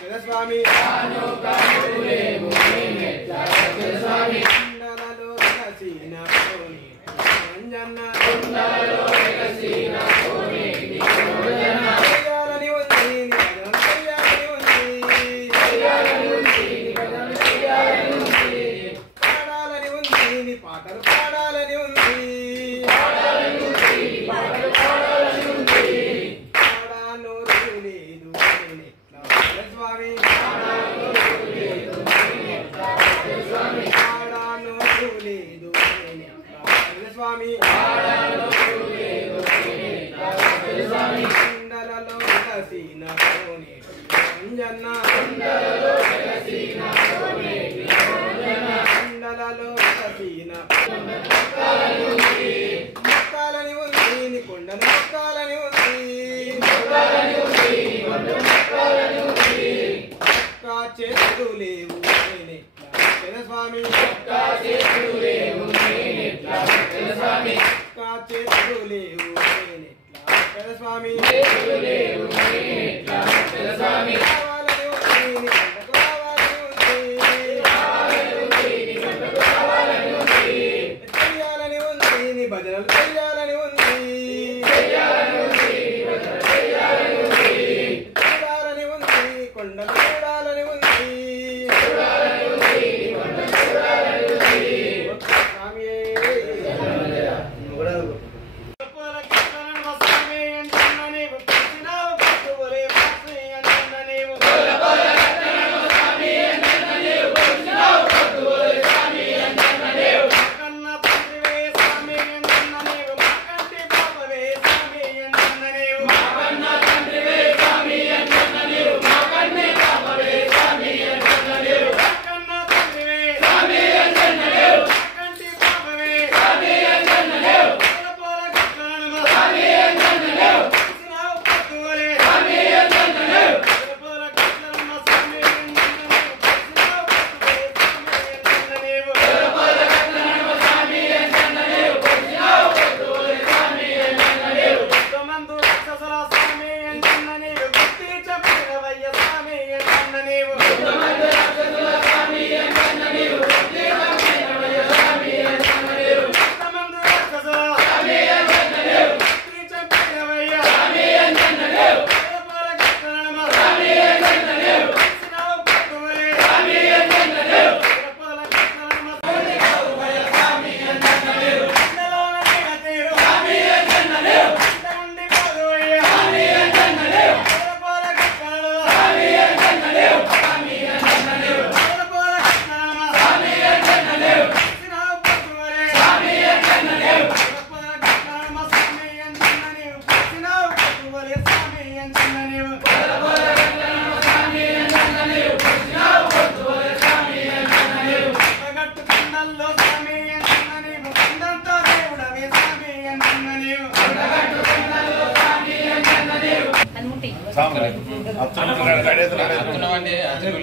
స్వామి పాటలు పాడాలని ఉంది స్వామి కుండలలో కసిన అంజన్న కుండలలో కసిన మొక్కాలని ఉంది కొండను మొక్కాలని ఉంది ఒక్క చేతులు లేవు స్వామి ఒక్క చేతులు లేవు స్వామి స్వామి కావాలని ఉంది చెయ్యాలని ఉంది భజనలు చెయ్యాలని ఉంది చూడాలని ఉంది కొండలు చూడాలని ఉంది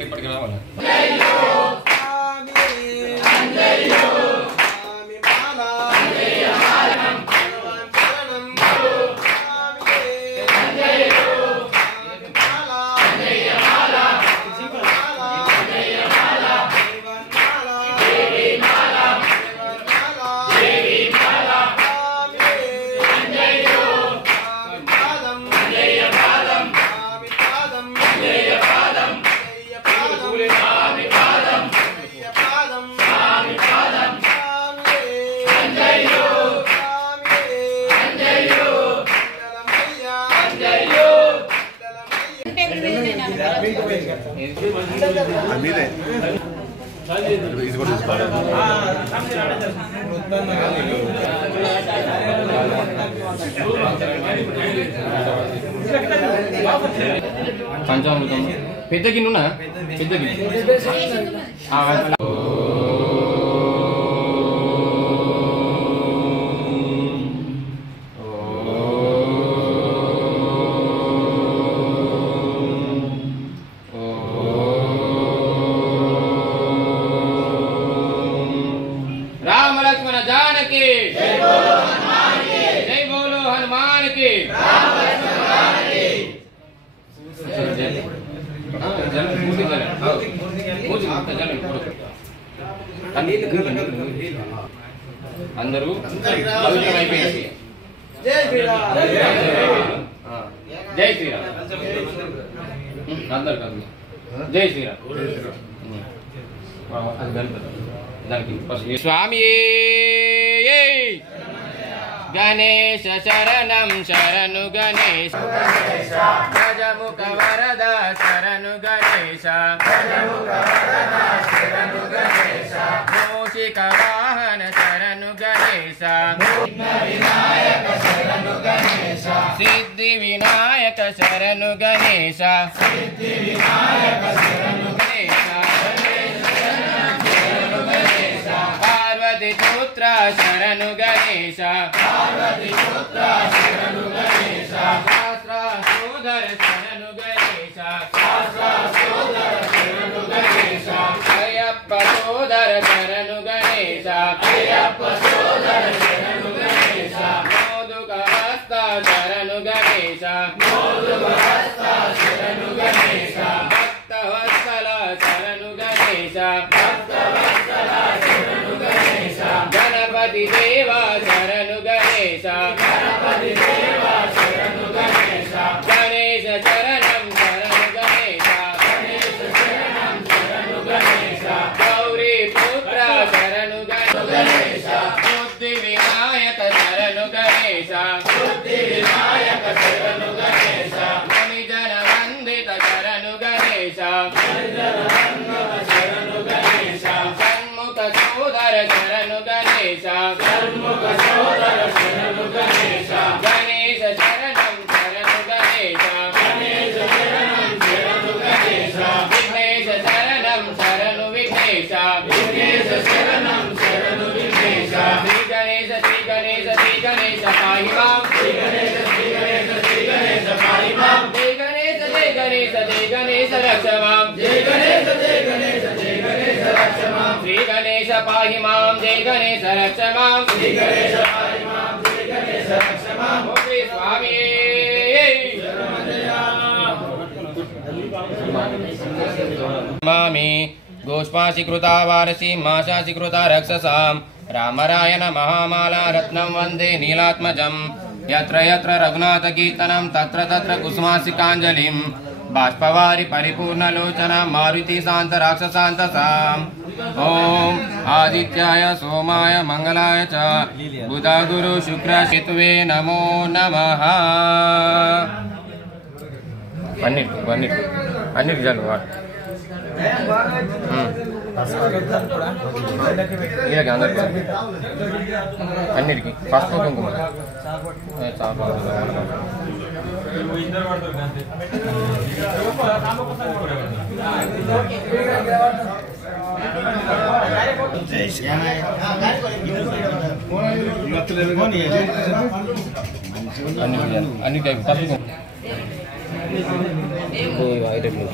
ఇప్పటికి రావాలి పంచామృతం పెద్ద గిన్నె పెద్ద గిన్నె అందరూ పవిత్రమైపోయింది. జై శ్రీరామ్. జై శ్రీరామ్. అందరు కాదు జై శ్రీరామ్. అది దానికి స్వామి గణేశ శరణం శరణు గణేశ గజముఖ వరద శరణు గణేశ మూషిక వాహన శరణు గణేశ సిద్ధి వినాయక శరణు గణేశ పార్వతి పుత్ర శరణు గణేశ సహస్రాసోదర శరణు గణేశ అయ్యప్ప సోదర శరణు గణేశ మోదుక హస్త శరణు గణేశ భక్త వత్సల శరణు గణేశ గణపతి దేవ శరణు గణేశ గణేశ శరణం శరణు గణేశ గౌరీ పుత్ర శరణు గణేశ బుద్ధి వినాయక శరణు గణేశ మునిజన వందిత శరణు గణేశ షణ్ముఖ సోదర శరణు గణేశ గణేశ శరణం శరణు గణేశ విఘ్నేశ శరణం శరణు విఘ్నేశ శ్రీ గణేశ శ్రీ గణేశ శ్రీ గణేశ పాహి మాం శ్రీ గణేశ జయ గణేశ జయ గణేశ రక్ష మాం శ్రీ గణేశ పాహి మాం జయ గణేశ రక్ష మాం ఓం శ్రీ స్వామి మామి గోష్పాశీకృతా వారసి మాశాశీకృతా రక్షసాం రామరాయణ మహామాలా రత్నం వందే నీలాత్మజం యత్ర యత్ర రఘునాథ కీర్తనం తత్ర తత్ర కుసుమాసికాంజలిం బాష్పవారి పరిపూర్ణలోచన మారుతి శాంత రాక్షసాంత సాం ఓం ఆదిత్యాయ సోమాయ మంగళాయ చ బుధ గురు శుక్ర కేతువే నమో నమః. అన్నిటి చాలు ఇలాగ అందరికి అన్నిటికీ పసుపు కుంకుమ అన్నిటి పసుపు ఐటెంలు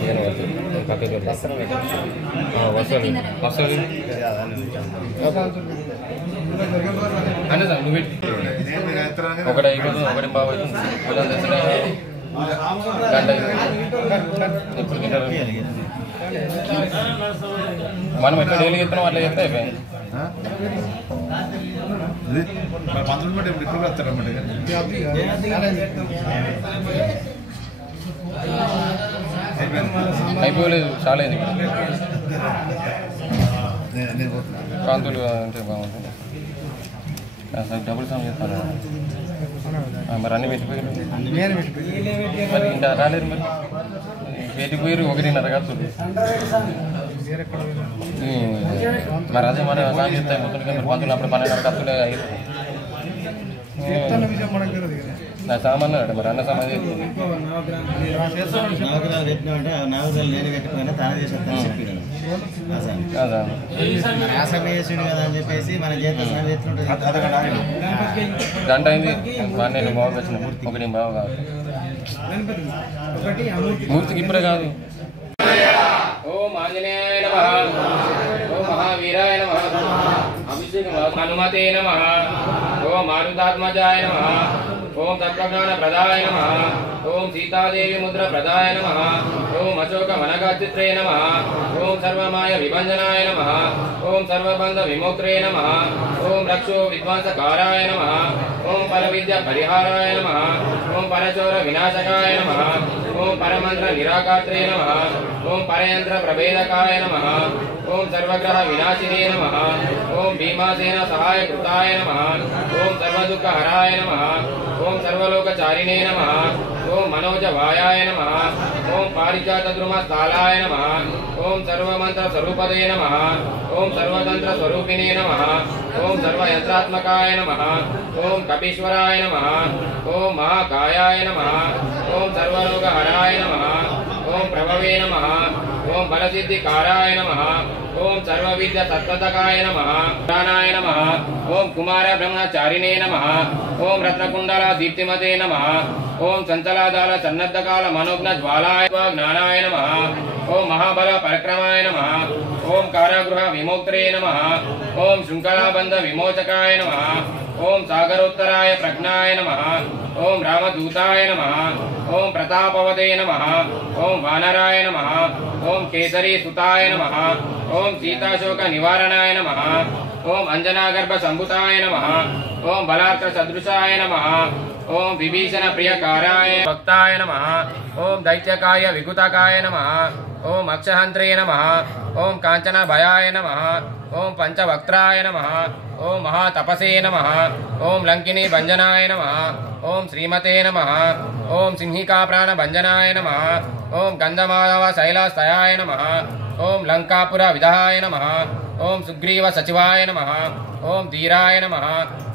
పక్కకి వస్తారు అన్న సార్ నువ్వు ఒకటి అయిపోతుంది ఒకటి బాగా గంట ఎప్పుడు తింటారు మనం ఎట్లా డైలీ చెప్తున్నాం అట్లా చెప్తే అయిపోయింది. అయిపోలేదు చాలా అయింది కాంతులు అంటే బాగుంటుంది డబుల్ సాంగ్ చేస్తాను మరి అన్ని పెట్టిపోయారు మరి ఇంకా రాలేరు మరి పెట్టిపోయారు 1:30 కాదు మరి అదే మన సాంగ్ చెప్తాయి మొత్తం మరి పంతులు అప్పుడు 12:30 కత్తులే అయ్యారు నా సామాన్ అంటే మరి అన్న సామాన్ గంట అయింది మా నేను బాగా వచ్చిన ఒకటి బాగా కాదు మూర్తికి ఇప్పుడే కాదు. ఓం ఆంజనేయ నమః ఓం మహావీరాయ నమః అభిషేకం హనుమతే నమః ఓం మారుతాత్మజాయ నమః ఓం తత్వజ్ఞాన ప్రదాయ నమః ఓం సీతాదేవి ముద్ర ప్రదాయ నమః ఓం सर्वशोक मनगाचित्रे नमः ओम सर्वमाय विभंजनाय नमः ओम सर्वबंध विमोक्त्रे नमः ओम रक्षो विध्वंसकाराय नमः ओम परविद्या परिहाराय नमः ओम परचोर विनाशकाय नमः ओम परमंत्र निराकात्रे नमः ओम परयंत्र प्रभेदकाय नमः ओम सर्वग्रह विनाशिने नमः ओम भीमासेन सहाय कृताय नमः ओम सर्वदुःख हराय नमः ओम सर्वलोकचारिणे नमः ओम मनोजवायाय नमः ओम पारिजातद्रुमस्थालाय नमः ओम सर्वमंत्र स्वरूपदे नमः ओम सर्वतंत्र स्वरूपिणे नमः ओम सर्वयंत्रात्मकाय नमः ओम कपीश्वराय नमः ओम महाकायाय नमः ओम सर्वरोगहराय नमः ओम प्रभवे नमः ओम बलसिद्धिकाराय नमः ओम सर्वविद्या तत्त्वतकाय नमः प्राणाय नमः ओम कुमार ब्रह्मचारिणे नमः ओम रत्नकुंडला दीप्तिमते नमः ओम संचलादाल सन्नद्धकाल मनोज्ञ ज्वालाय ज्ञानाय नमः ओम महाबल पराक्रमाय नमः ओम कारागृह विमोक्त्रे नमः ओम शृंखलाबंध विमोचकाय नमः ओम सागरोत्तराय प्रज्ञाय नमः ओम रामदूताय नमः ओम प्रतापवते नमः ओम वानराय नमः ओम केसरी सुताय नमः ओम सीताशोक निवारणाय नमः ओम अंजनागर्भ संभुताय नमः ओम बलार्क सदृशाय नमः ओम विभीषण प्रियकाराय भक्ताय नमः ओम दैत्यकाय विकुतकाय नमः ओम अक्षहंत्रे नमः ओम कांचन भयाय नमः ओम पंचवक्त्राय नमः ओम महातपसे नमः ओम लंकिनी भंजनाय नमः ओम श्रीमते नमः ओम सिंहिका प्राण भंजनाय नमः ओम गंधमाधव शैलस्थयाय नमः ओम लंकापुर विधाय नमः ओम सुग्रीव सचिवाय नमः ओम धीराय नमः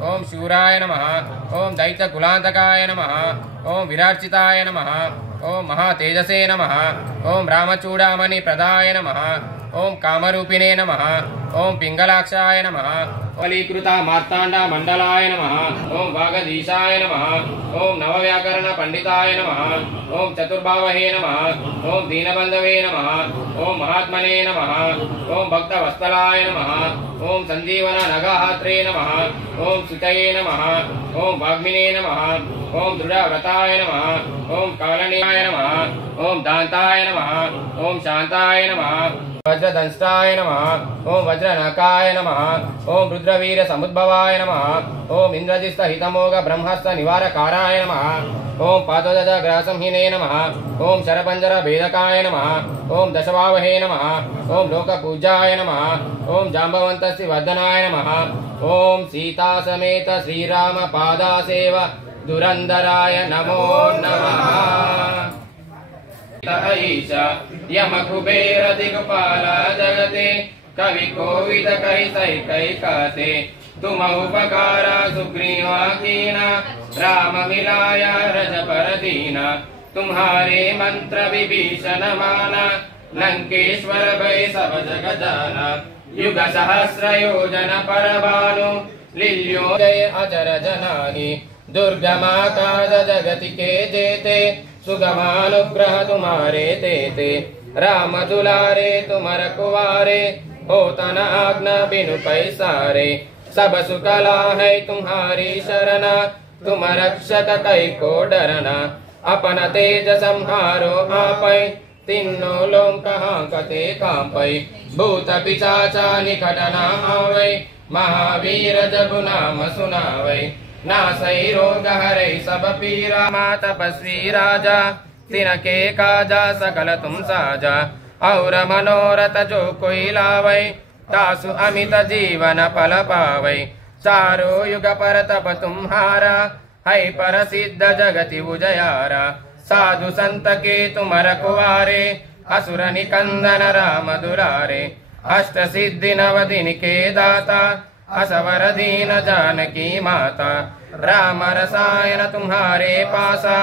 ओम शूराय नमः ओम दैत्य कुलांतकाय नमः ओम विरार्चिताय नमः ओम महातेजसे नमः ओम रामचूड़ामणि प्रदाय नमः ओम कामरूपिणे नमः ओम पिंगलाक्षाय नमः फलीकृता मार्तांडा मंडलाय नमः ओम वागधीशाय नमः ओम नवव्याकरण पंडिताय नमः ओम चतुर्भावहे नमः ओम दीनबंधवे नमः ओम महात्मने नमः ओम भक्तवत्सलाय नमः ओम संजीवन नगाहात्रे नमः ओम सुचये नमः ओम वाग्मिने नमः ओम दृढ़व्रताय नमः ओम कालनीयाय नमः ओम दान्ताय नमः ओम शांताय नमः वज्रदंष्टाय नमः ओम वज्रनकाय नमः ओम रुद्रवीर समुद्भवाय नमः ओम इंद्रजित हितमोग ब्रह्मस्थ निवारकाराय नमः ओम पादोदज ग्रहसंहिने नमः ओम शरपंजर भेदकाय नमः ओम दशभावहे नमः ओम लोकपूज्याय नमः ओम जाम्बवन्तस्य वर्धनाय नमः ओम सीता समेत श्रीराम पादासेव दुरंदराय नमो नमः ईश यम कुबेर दिग्पाल जगते कवि कोविद कहि सहि कहते तुम उपकारा सुग्रीवा कीना राम मिलाया रज पर दीना तुम्हारे मंत्र विभीषण माना लंकेश्वर भय सब जग जाना युग सहस्र योजन पर भानु लील्यो जय अजर जनानी दुर्गमा काज जगति के जेते सुगमानुग्रह तुम्हारे तेते राम दुलारे तुमर कुवारे होता न आज्ञा बिनु पैसारे सब सुकला है तुम्हारी शरणा तुम रक्षक कई को डरना अपन तेज संहारो आपै तीनों लोम कहाँ कते कांपै भूत पिशाचा निकट न आवै महावीर जब नाम सुनावै नासै रोग हरै सब पीरा माँ तपस्वी राजा तिनके काजा सकल तुम साजा और मनोरथ जो कोई लावै तासु अमित जीवन फल पावै चारो युग पर तप तुम्हारा है पर सिद्ध जगति उजयारा साधु संत के तुम रखवारे असुर निकंदन राम दुलारे अष्ट सिद्धि नव दिन के दाता असवर दीन जानकी माता राम रसायन तुम्हारे पासा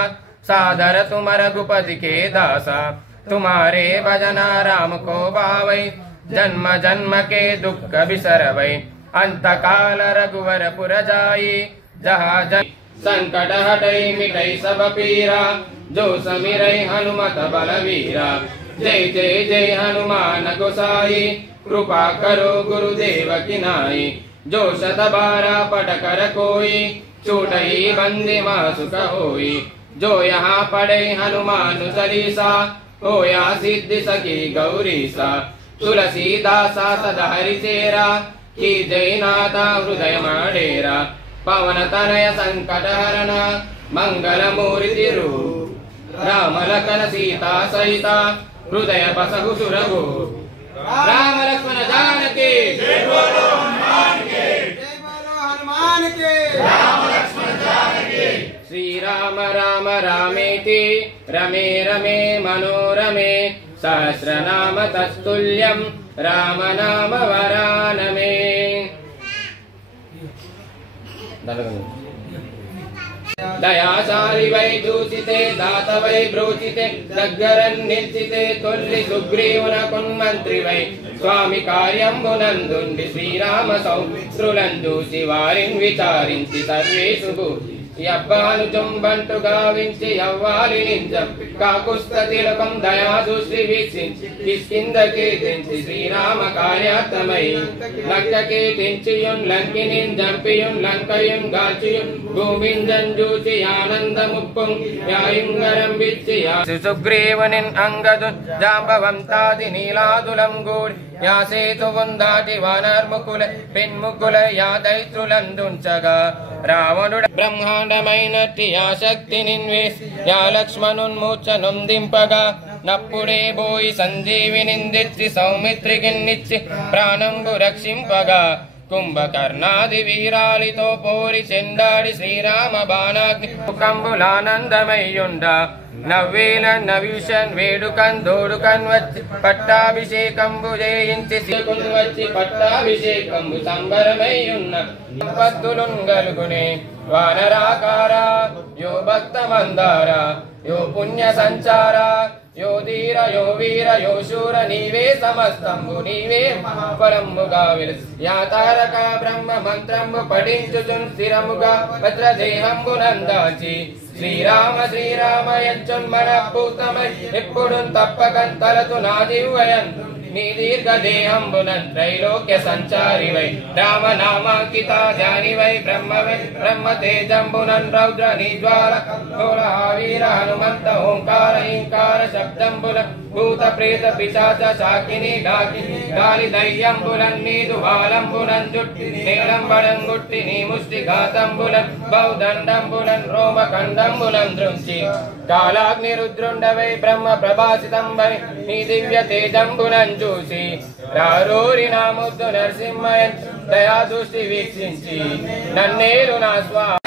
सादर तुम रघुपति के दासा तुम्हारे भजना राम को पावै जन्म जन्म के दुख बिसरवै अंत काल रघुवर पुर जाई जहाँ जन संकट हटै मिटै सब पीरा जो समिरै हनुमत बलवीरा जय जय जय हनुमान गोसाई कृपा करो गुरुदेव की नाई जो शत बारा पट कर कोई छूटई बंदी मासुक होई जो यहाँ पढ़े हनुमान चालीसा होया सिद्धि सखी गौरी सा तुलसीदासा सदा हरिचेरा की जयनाथा हृदय माडेरा पवन तनय संकट हरण मंगल मूर्ति रूप राम लखन सीता सहिता हृदय बसहु सुरभु राम लक्ष्मण जानकी जय बोलो हनुमान के जय बोलो हनुमान के राम लक्ष्मण जानकी श्री राम राम रामेति रमे रमे मनोरमे सहस्रनाम तत्तुल्यं राम नाम वरानमे दयाशाली वै दूषिते दात वै ब्रोचिते दग्गरन् निल्चिते तोल्लि सुग्रीवुन कुन्मन्त्रि वै स्वामी कार्यंबुनन्दुंडि श्रीराम सौमित्रुलन्दूसि वारिन् विचारिंचि सर्वेषु भूति यब्बानुजं बंटु गाविंचि यव्वालिनिंजं काकुस्ततिलकं दयासु श्रीवीक्षिंचि किष्किंधकीर्तिंचि श्रीराम कार्यार्थमयि लङ्ककीर्तिंचियुन् लङ्किनीं जम्पियुन् लङ्कयुन् गाल्चियुन् भूमिं जञ्जूचि आनन्दमुप्पुं यायुङ्गरं विच्चिया सुग्रीवनिन् अंगदुन् जाम्बवन्तादि नीलादुलं गूढि या सेतुवुन्दाटि वानर्मुकुल पिन्मुकुल या दैत्रुलन्दुंचगा రావణుడు బ్రహ్మాండమైనట్టి ఆ శక్తిని యా లక్ష్మణున్మూర్ఛనుందింపగా నప్పుడే బోయి సంజీవినిందిచ్చి సౌమిత్రికిన్నిచ్చి ప్రాణంబు రక్షింపగా కుంభకర్ణాది వీరాలితో పోరి చెండాడి శ్రీరామ బాణాగ్ని ముఖంబులానందమయ్యుండ నవ్వేల నవ్యూషన్ వేడుకన్ దోడుకన్ వచ్చి పట్టాభిషేకంబు జయించి సీకున్ వచ్చి పట్టాభిషేకంబు సంబరమయ్యున్న సంపత్తులుంగలుగునే వానరాకార యో భక్త మందార యో పుణ్య సంచార यो धीर यो वीर यो शूर नीवे समस्తంబు నీవే పరంబుగా విలసి యా తారక బ్రహ్మ మంత్రంబు పఠించుచున్ స్థిరముగా వజ్రదేహంబునందాచి శ్రీరామ శ్రీరామ యచ్చున్ మనఃపూతమై ఎప్పుడున్ తప్పకన్ తలతు నాదివయన్ నీ దీర్ఘ దేహంబునన్ త్రైలోక్య సంచారి వై రామ నామాంకిత ధ్యాని వై బ్రహ్మ తేజంబునన్ రౌద్ర నిజ్వాల వీర హనుమంత ఓంకార ఇంకార శబ్దంబుల భూత ప్రేత పిశాచ శాకిని డాకిని గాలి దయ్యంబులన్ నీదు బాలంబులన్ జుట్టి నీలంబడం గుట్టి నీ ముష్టి ఘాతంబులన్ బౌదండంబులన్ రోమ ఖండంబులన్ దృంచి కాలాగ్ని రుద్రుండవై బ్రహ్మ ప్రభాసితంబై నీ దివ్య తేజంబులన్ చూసి రారూరి నా ముద్దు నరసింహయన్ దయా దృష్టి వీక్షించి నన్నేరు నా స్వామి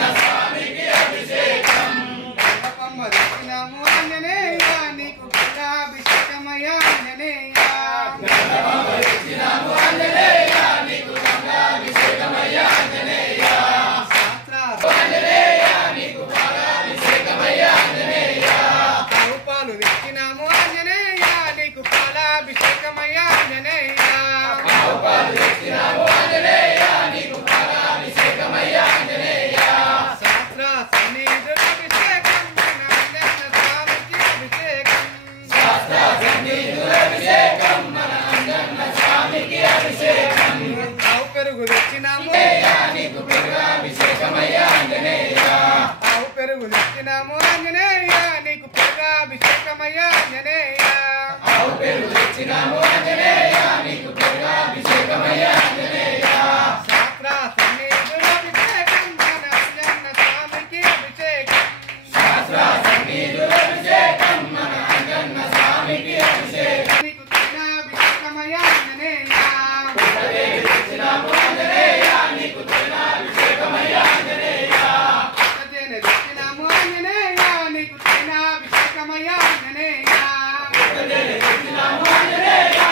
Anjaneya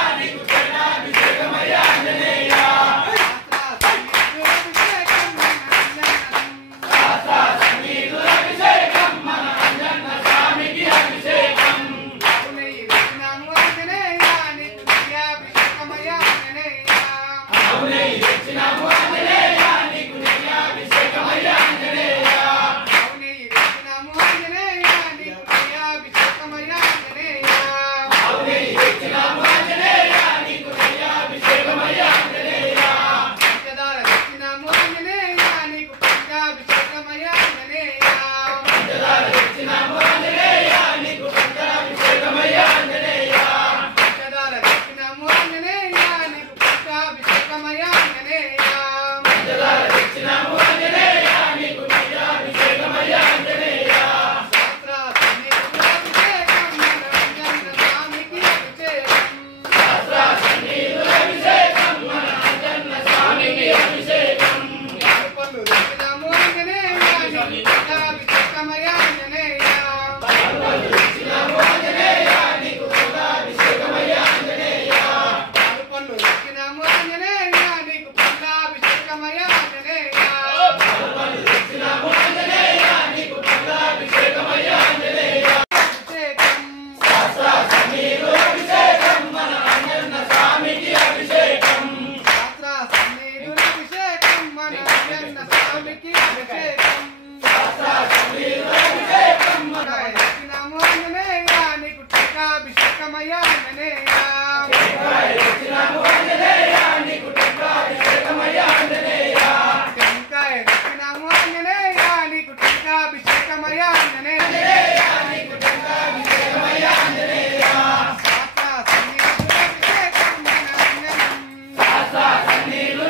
అభిషేకమయ్యా ఆంజనేయ టెంకాయ తెచ్చినాము ఆంజనేయ నీకు టెంకాభిషేకమయ్యా ఆంజనేయ టెంకాయ తెచ్చినాము ఆంజనేయ నీకు టెంకాభిషేకమయ్యా ఆంజనేయ నీకు టెంకాభిషేకమయ్యా ఆంజనేయ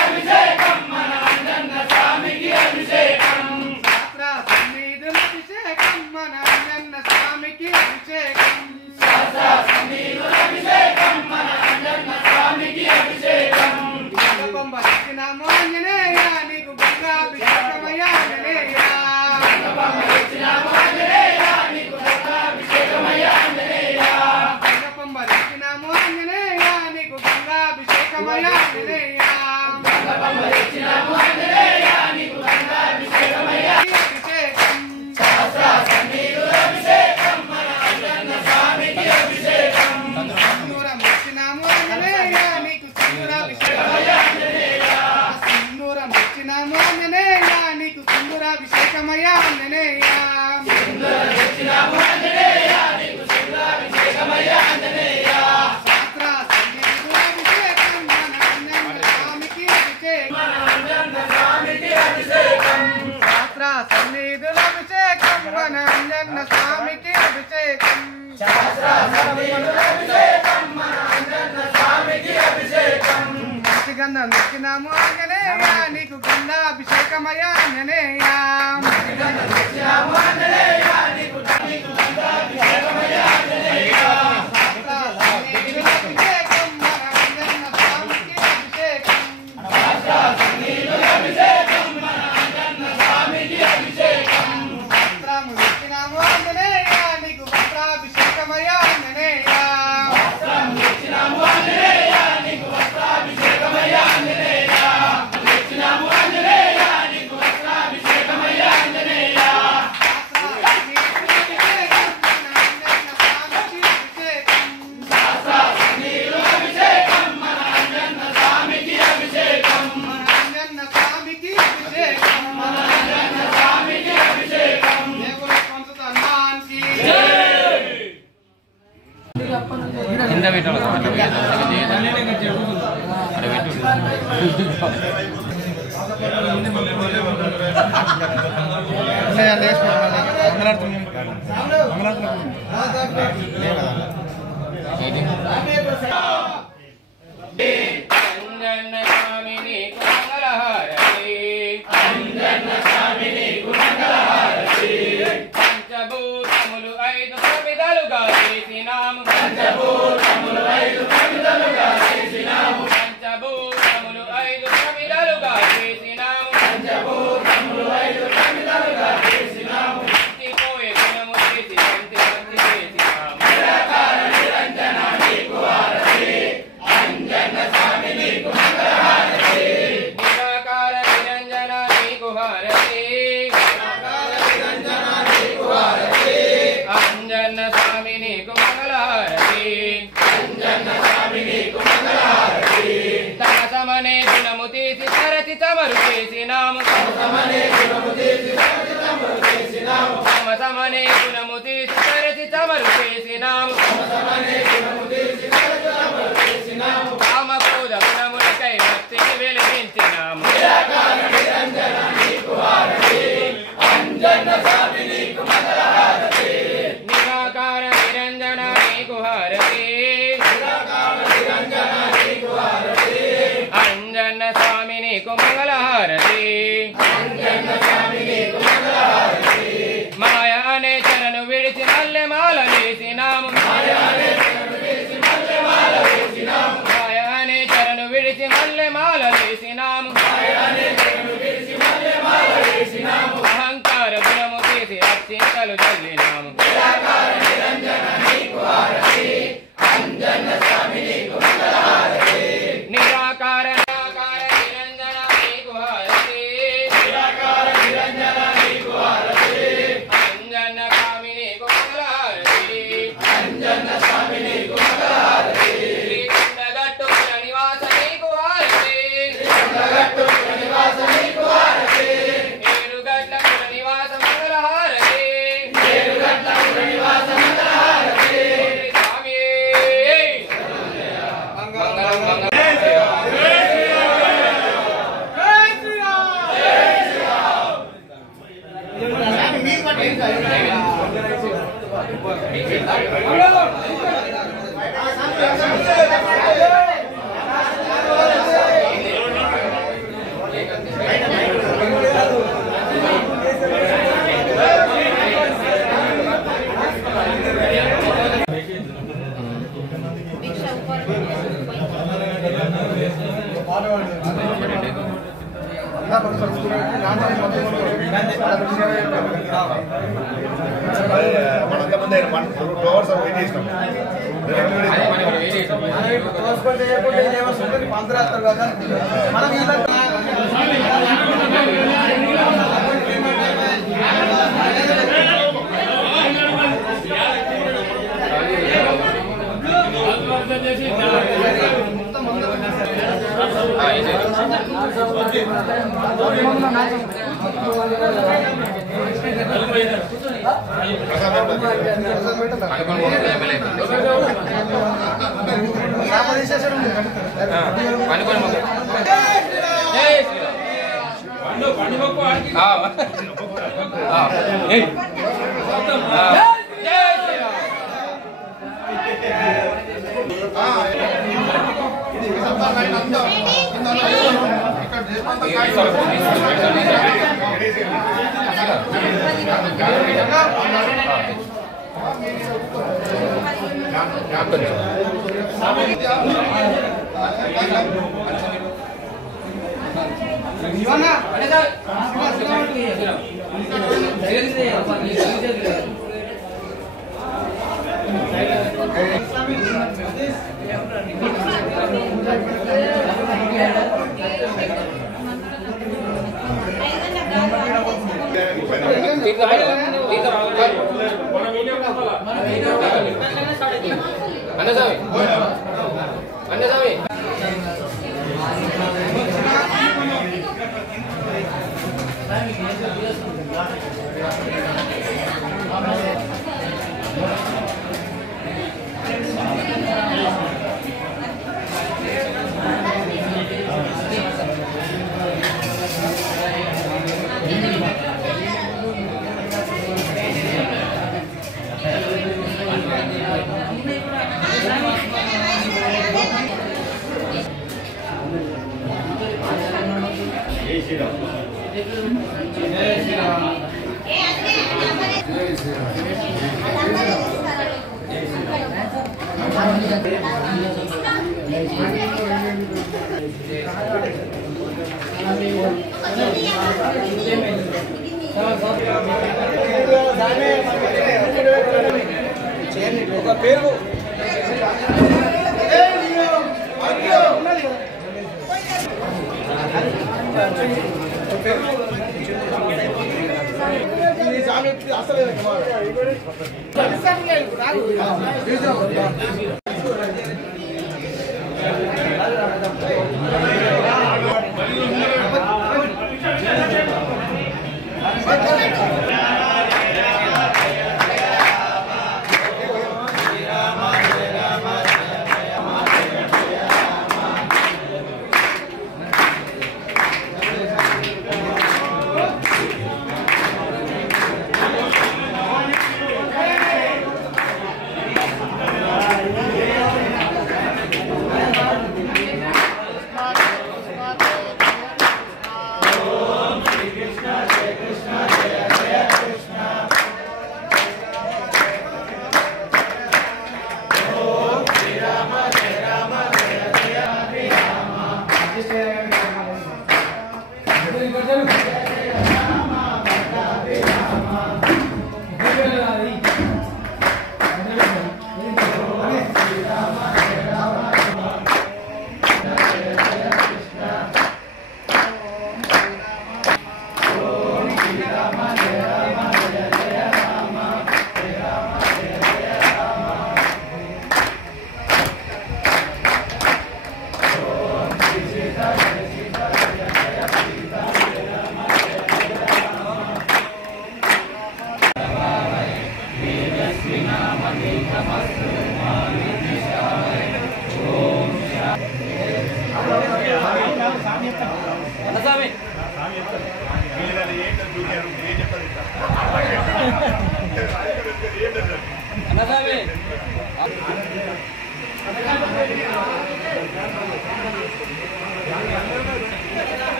అభిషేకం మన అంజన్న స్వామికి అభిషేకం శాస్త్ర సన్నిధుల అభిషేకం మన అంజన్న స్వామికి అభిషేకం శాస్త్ర సన్నిధుల అభిషేకం మన అంజన్న స్వామికి అభిషేకం గంగపంబ తెచ్చినాము ఆంజనేయ నీకు గంగాభిషేకమయ్యా ఆంజనేయ గంగపంబ తెచ్చినాము ఆంజనేయ నీకు గంగాభిషేకమయ్యా ఆంజనేయ గంగపంబ తెచ్చినాము ఆంజనేయ నీకు గంగాభిషేకమయ్యా ఆంజనేయ గంగపంబ తెచ్చినాము ఆంజనేయ నీకు గంగాభిషేకమయ్యా అభిషేకం శాస్త్ర సన్నిధుల అభిషేకం మన అంజన్న స్వామికి అభిషేకం సింధూరం తెచ్చినాము ఆంజనేయ నీకు సింధూరాభిషేకమయ్యా ఆంజనేయ సింధూరం తెచ్చినాము ఆంజనేయ నీకు సింధూరాభిషేకమయ్యా ఆంజనేయ సింధూరం తెచ్చినాము ఆంజనేయ నీకు సింధూరాభిషేకమయ్యా ఆంజనేయ శాస్త్ర సన్నిధుల అభిషేకం మన అంజన్న స్వామికి అభిషేకం మన అంజన్న స్వామికి అభిషేకం శాస్త్ర సన్నిధుల అభిషేకం మన అంజన్న స్వామికి అభిషేకం శాస్త్ర సన్నిధుల అభిషేకం మన అంజన్న స్వామికి అభిషేకం గంధం తెచ్చినాము ఆంజనేయ నీకు గంధాభిషేకమయ్యా ఆంజనేయ గంధం తెచ్చినాము ఆంజనేయ నీకు గంధాభిషేకమయ్యా ఆంజనేయ శాస్త్ర సన్నిధుల అభిషేకం మన అంజన్న స్వామికి అభిషేకం శాస్త్ర సన్నిధుల అభిషేకం మన అంజన్న స్వామికి అభిషేకం వస్త్రము తెచ్చినాము ఆంజనేయ నీకు వస్త్రాభిషేకమయ్యా ఆంజనేయ వస్త్రము తెచ్చినాము ఆంజనేయ నీకు వస్త్రాభిషేకమయ్యా ఆంజనేయ తెచ్చినాము ఆంజనేయ నీకు వస్త్రాభిషేకమయ్యా ఆంజనేయ శాస్త్ర సన్నిధుల అభిషేకం మన అంజన్న స్వామికి అభిషేకం మన అంజన్న స్వామికి అభిషేకం మన అంజన్న స్వామికి అభిషేకం దేవుడు పంచుతానికి కింద పెట్టాలి అంజన్న స్వామిని మంగళహారతి అంజన్న స్వామిని మంగళహారతి పంచభూతములు 5 ప్రమిదలుగా చేసినాము పంచభూతములు 5 ప్రమిదలుగా చేసినాము పంచభూతములు 5 ప్రమిదలుగా చేసినాము పంచభూతములు 5 ప్రమిదలుగా చేసినాము పోయే గుణము చేసి పంచి పంచి చేసినాము నిరాకార నిరంజన నీకు హారతి అంజన్న స్వామి నీకు మంగళహారతి నిరాకార నిరంజన నీకు హారతి నిరాకార నిరంజన నీకు హారతి అంజన్న స్వామి నీకు మంగళహారతి అంజన్న స్వామి నీకు మంగళహారతి తమసమనే గుణము తీసి తరచి చమరు చేసినాము తమసమనే గుణము తీసి తరచి చమరు చేసినాము తమసమనే గుణము తీసి తరచి చమరు చేసినాము తమసమనే గుణము తీసి తరచి చమరు చేసినాము కామక్రోధ గుణములకై భక్తిని వెలిగించినాము నిరాకార నిరంజన నీకు హారతి అంజన్న స్వామి నీకు మంగళహారతి నిరాకార నిరంజన నీకు హారతి నిరాకార నిరంజన నీకు హారతి అంజన్న స్వామి నీకు మంగళహారతి అంజన్న స్వామి నీకు మంగళహారతి మాయ అనే చరణు విడిచి మల్లెమాల వేసినాము మాయ అనే చరణు విడిచి మల్లెమాల వేసినాము మాయ అనే చరణు విడిచి మల్లెమాల వేసినాము మాయ అనే చరణు విడిచి మల్లెమాల వేసినాము అహంకార గుణము తీసి అక్షింతలు చల్లినాము నిరాకార నిరంజన నీకు హారతి అంజన్న స్వామి నీకు మంగళహారతి నిరాకార నిరాకార నిరంజన నీకు హారతి నిరాకార నిరంజన నీకు హారతి అంజన్న స్వామి నీకు మంగళహారతి అంజన్న స్వామి నీకు మంగళహారతి శ్రీకుండగట్టు నివాస నీకు హారతి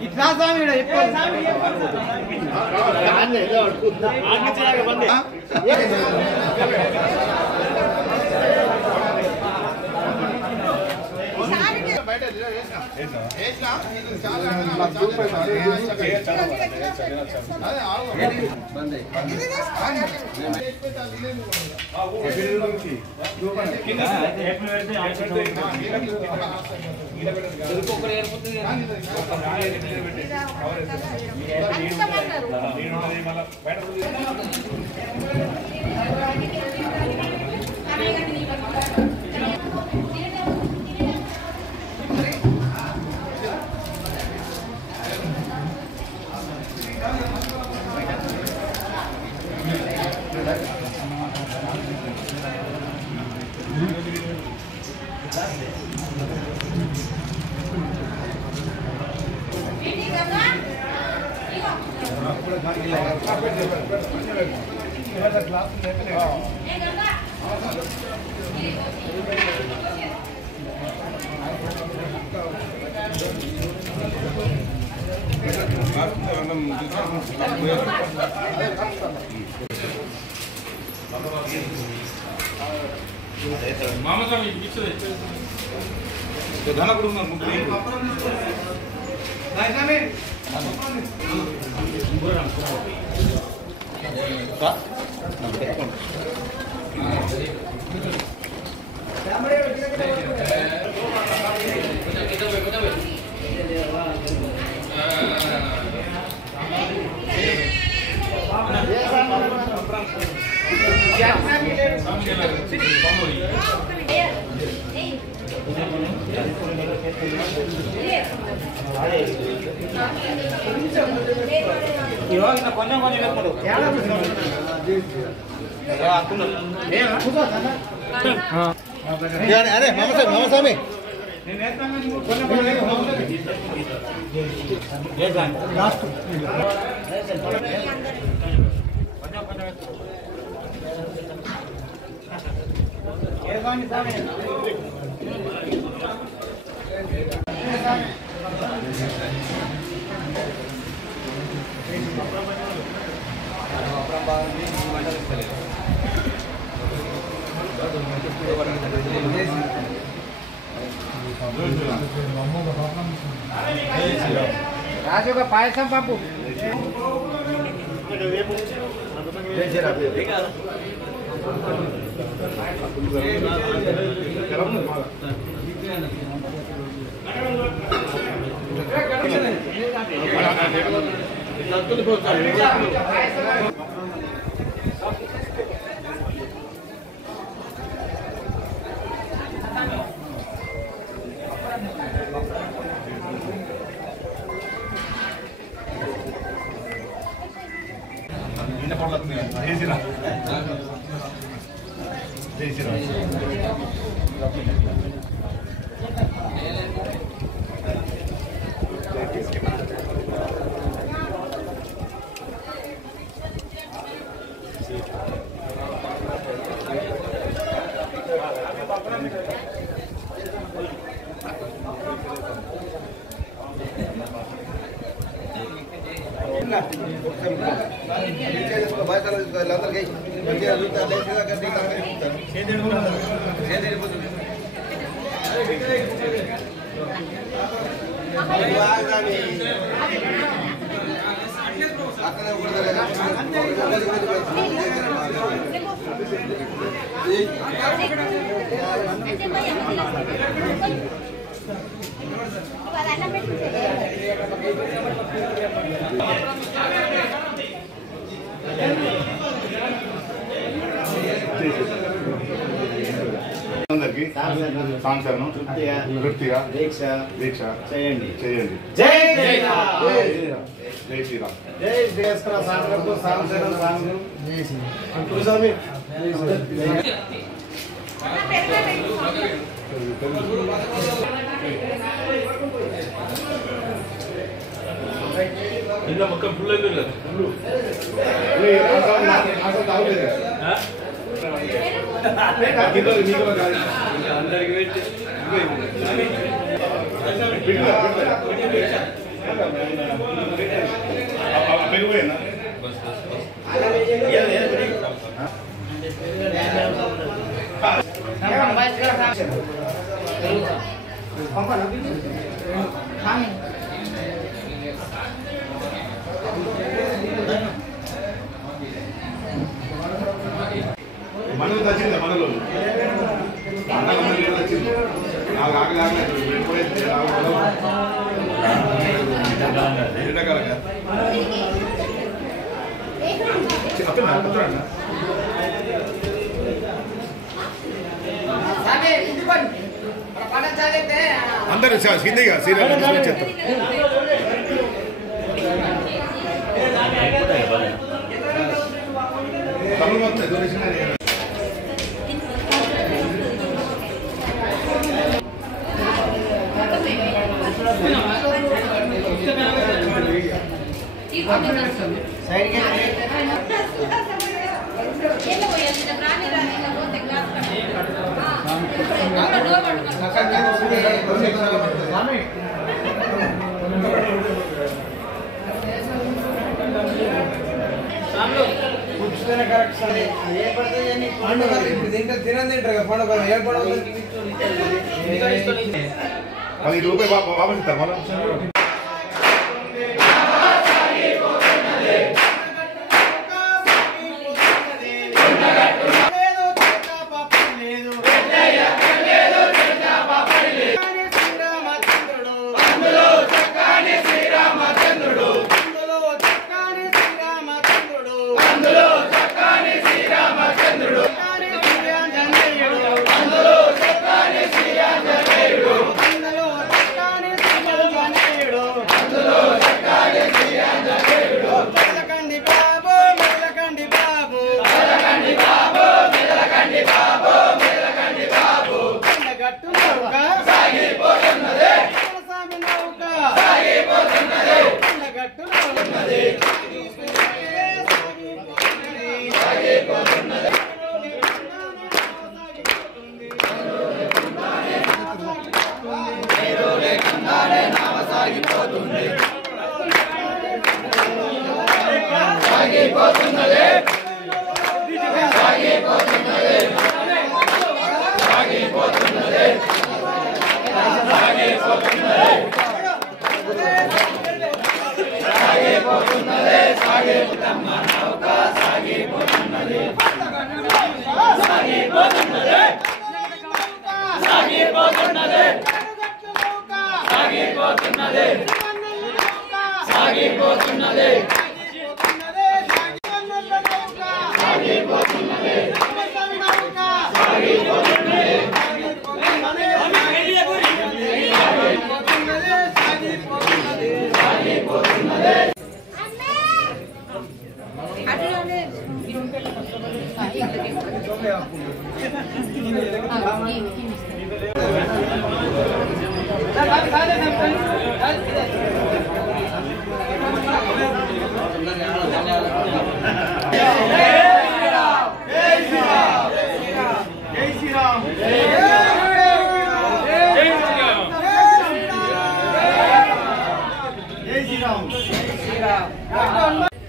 इतना अरे मामा स्वामी राजू का पायसम पापू సాంశనం తృప్తిగా దీక్ష చేయండి చేయండి జై జై శ్రీరామ్ జై శ్రీరామ్ సాంగం సాంశనం సాంగం జై శ్రీరామ్ స్వామి ఇంకా మొక్క ఫుల్ అయిపోయింది అందరికి పెరిగిపోయిందా మనలో వచ్చిందా మనలో వచ్చింది నాకు ఆకలి ఎండాకాలంగా అందరూ హిందీగా సీరియల్ చెప్తారు తమిళ మొత్తం దూరేసిన ₹10 వాపస్ ఇస్తారు మనం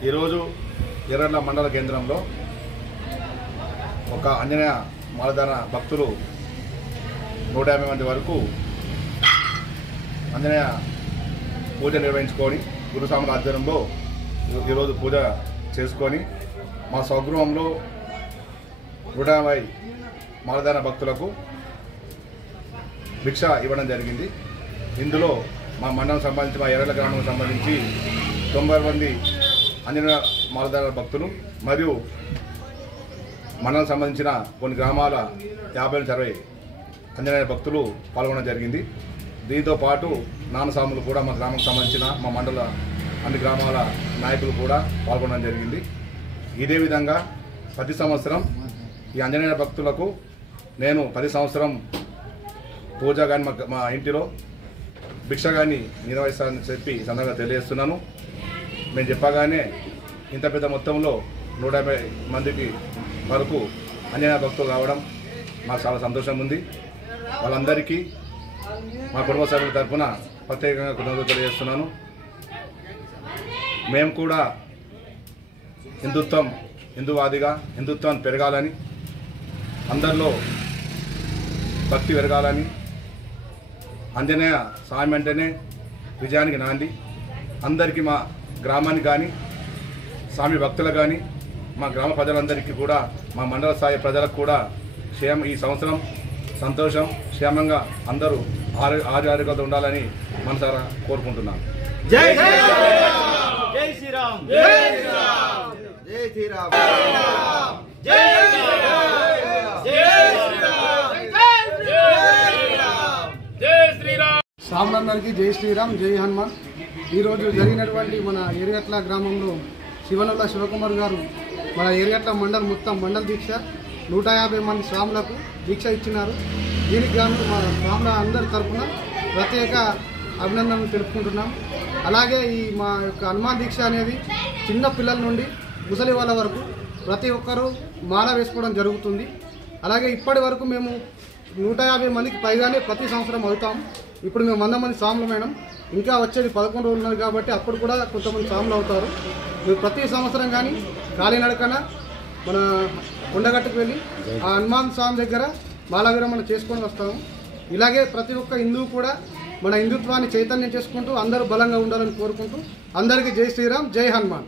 ఈరోజు ఎర్రన్న మండల కేంద్రంలో ఒక ఆంజనేయ మాలధార భక్తులు 150 మంది వరకు ఆంజనేయ పూజ నిర్వహించుకొని గురుస్వాముల ఆధ్వర్యంలో ఈరోజు పూజ చేసుకొని మా స్వగృహంలో 150 మాలధార భక్తులకు భిక్ష ఇవ్వడం జరిగింది. ఇందులో మా మండలం సంబంధించి మా ఎర్రల గ్రామం సంబంధించి 90 మంది ఆంజనేయ మాలధార భక్తులు మరియు మండలం సంబంధించిన కొన్ని గ్రామాల 50-60 ఆంజనేయ భక్తులు పాల్గొనడం జరిగింది. దీంతో పాటు నానసాములు కూడా మా గ్రామానికి సంబంధించిన మా మండల అన్ని గ్రామాల నాయకులు కూడా పాల్గొనడం జరిగింది. ఇదే విధంగా ప్రతి సంవత్సరం ఈ ఆంజనేయ భక్తులకు నేను ప్రతి సంవత్సరం పూజ కానీ మా ఇంటిలో భిక్ష కానీ నిర్వహిస్తానని చెప్పి సందర్భంగా తెలియజేస్తున్నాను. మేము చెప్పగానే ఇంత పెద్ద మొత్తంలో 150 మందికి వరకు ఆంజనేయ భక్తులు రావడం మాకు చాలా సంతోషంగా ఉంది. వాళ్ళందరికీ మా కుటుంబ సభ్యుల తరఫున ప్రత్యేకంగా కృతజ్ఞతలు తెలియజేస్తున్నాను. మేము కూడా హిందువాదిగా హిందుత్వాన్ని పెరగాలని, అందరిలో భక్తి పెరగాలని, ఆంజనేయ స్వామి అంటేనే విజయానికి నాంది. అందరికీ మా గ్రామానికి కానీ స్వామి భక్తులకు కానీ మా గ్రామ ప్రజలందరికీ కూడా మా మండల స్థాయి ప్రజలకు కూడా ఈ సంవత్సరం సంతోషం, క్షేమంగా అందరూ ఆరోగ్యంగా ఉండాలని మనసారా కోరుకుంటున్నాను. జై శ్రీరామ్, జై శ్రీరామ్, జై శ్రీరామ్, జై శ్రీరామ్, జై శ్రీరామ్, జై శ్రీరామ్. సాములందరికీ జై శ్రీరామ్, జై హనుమాన్. ఈరోజు జరిగినటువంటి మన ఏరియట్ల గ్రామంలో శివనుల శివకుమార్ గారు మన ఏరియట్ల మొత్తం మండల దీక్ష 150 మంది స్వాములకు దీక్ష ఇచ్చినారు. దీనికి గాను మన స్వాముల అందరి తరఫున ప్రత్యేక అభినందనలు తెలుపుకుంటున్నాం. అలాగే ఈ మా యొక్క హనుమాన్ దీక్ష అనేది చిన్న పిల్లల నుండి ముసలి వాళ్ళ వరకు ప్రతి ఒక్కరూ మాల వేసుకోవడం జరుగుతుంది. అలాగే ఇప్పటి వరకు మేము 150 మందికి పైగానే ప్రతి సంవత్సరం అవుతాం. ఇప్పుడు మేము 100 మంది స్వాములమైనాం. ఇంకా వచ్చేది 11 రోజులు ఉన్నది కాబట్టి అప్పుడు కూడా కొంతమంది స్వాములు అవుతారు. మేము ప్రతి సంవత్సరం కానీ కాలినడకన మన కొండగట్టుకు వెళ్ళి ఆ హనుమాన్ స్వామి దగ్గర మాల విరమణ చేసుకొని వస్తాము. ఇలాగే ప్రతి ఒక్క హిందువు కూడా మన హిందుత్వాన్ని చైతన్యం చేసుకుంటూ అందరూ బలంగా ఉండాలని కోరుకుంటూ అందరికీ జై శ్రీరామ్, జై హనుమాన్.